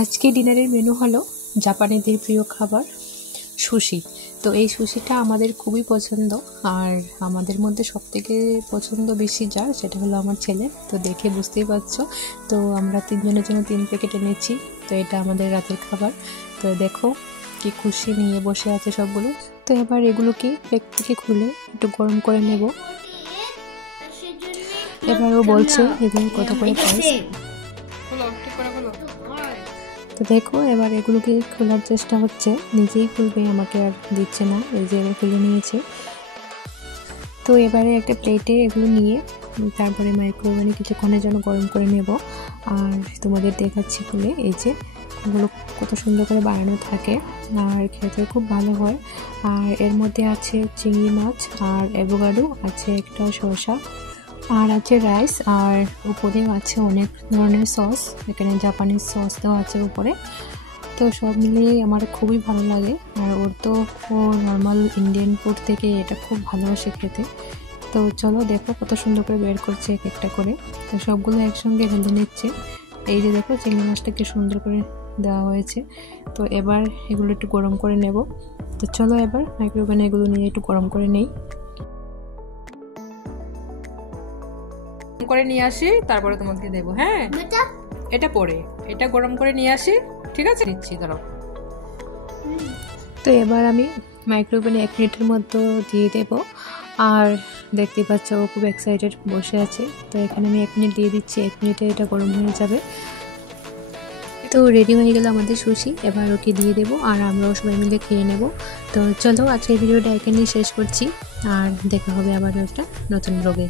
আজকে ডিনারের মেনু হলো জাপানিদের প্রিয় খাবার সুশি। তো এই সুশিটা আমাদের খুবই পছন্দ, আর আমাদের মধ্যে সবথেকে পছন্দ বেশি যার সেটা হলো আমার ছেলে। তো দেখে বুঝতেই পারছো, তো আমরা তিনজনের জন্য 3 প্যাকেট এনেছি। তো এটা আমাদের রাতের খাবার। তো দেখো কি খুশি নিয়ে বসে আছে সবগুলো। তো এবার এগুলোকে প্যাক থেকে খুলে একটু গরম করে নেব। এবার ও বলছে এগুলো কত করে প্রাইস। তো দেখো এবার এগুলোকে খোলার চেষ্টা হচ্ছে, নিজেই খুলবে, আমাকে আর দিচ্ছে না। এই যে খুলে নিয়েছে। তো এবারে একটা প্লেটে এগুলো নিয়ে তারপরে মাইক্রোওভেনে কিছুক্ষণের জন্য গরম করে নেব। আর তোমাদের দেখাচ্ছি খুলে, এই যে এগুলো কত সুন্দর করে বানানো থাকে আর খেতে খুব ভালো হয়। আর এর মধ্যে আছে চিংড়ি মাছ আর অ্যাভোকাডো, আছে একটা শসা, আর আছে রাইস, আর উপরেও আছে অনেক ধরনের সস। এখানে জাপানিজ সস দেওয়া আছে উপরে। তো সব মিলিয়ে আমার খুবই ভালো লাগে। আর ওর তো ও নর্মাল ইন্ডিয়ান ফুড থেকে এটা খুব ভালোবাসে খেতে। তো চলো দেখো কত সুন্দর করে বের করছে এক একটা করে। তো সবগুলো একসঙ্গে ঢেলে নিচ্ছে। এই যে দেখো চিংড়ি মাছটা কি সুন্দর করে দেওয়া হয়েছে। তো এবার এগুলো একটু গরম করে নেব। তো চলো এবার মাইক্রোওভেনে এগুলো নিয়ে একটু গরম করে নেই। করে নিয়ে আসি, তারপরে তোমাকে দেবো। হ্যাঁ, এটা পরে এটা গরম করে নিয়ে আসি, ঠিক আছে? দিচ্ছি, ধরো। তো এবার আমি মাইক্রোওভেনে 1 মিনিটের মতো দিয়ে দেব। আর দেখতে পাচ্ছ ও খুব এক্সাইটেড বসে আছে। তো এখানে আমি 1 মিনিট দিয়ে দিচ্ছি, 1 মিনিটে এটা গরম হয়ে যাবে। তো রেডি হয়ে গেল আমাদের সুশি। এবার ওকে দিয়ে দেবো আর আমরাও সবাই মিলে খেয়ে নেব। তো চলো আজকের ভিডিওটা এখানেই শেষ করছি, আর দেখা হবে আবার একটা নতুন ব্লগে।